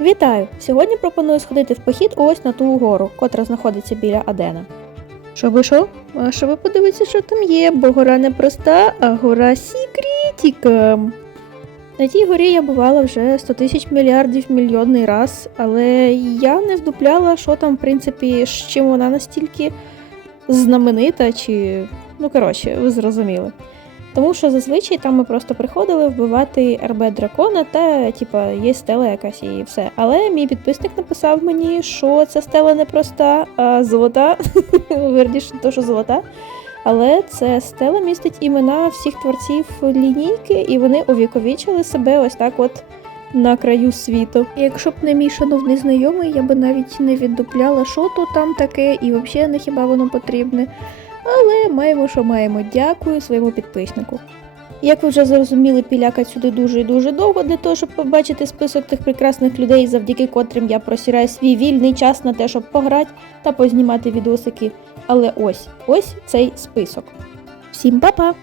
Вітаю! Сьогодні пропоную сходити в похід ось на ту гору, котра знаходиться біля Адена. Щоб що? А щоб подивитися, що там є, бо гора не проста, а гора Сікрітіка. На тій горі я бувала вже 100 тисяч мільярдів мільйонний раз, але я не вдупляла, що там, в принципі, з чим вона настільки знаменита, чи. Ну, коротше, ви зрозуміли. Тому що зазвичай там ми просто приходили вбивати РБ дракона та, типа, є стела якась і все. Але мій підписник написав мені, що ця стела не проста, а золота. Верніше, то, що золота. Але це стела містить імена всіх творців лінійки, і вони увіковічили себе ось так от на краю світу. Якщо б не мій шановний знайомий, я би навіть не віддупляла, що то там таке, і взагалі не хіба воно потрібне. Але маємо, що маємо. Дякую своєму підписнику. Як ви вже зрозуміли, пілякать сюди дуже і дуже довго для того, щоб побачити список тих прекрасних людей, завдяки котрим я просіраю свій вільний час на те, щоб пограти та познімати відосики. Але ось ось цей список. Всім па-па!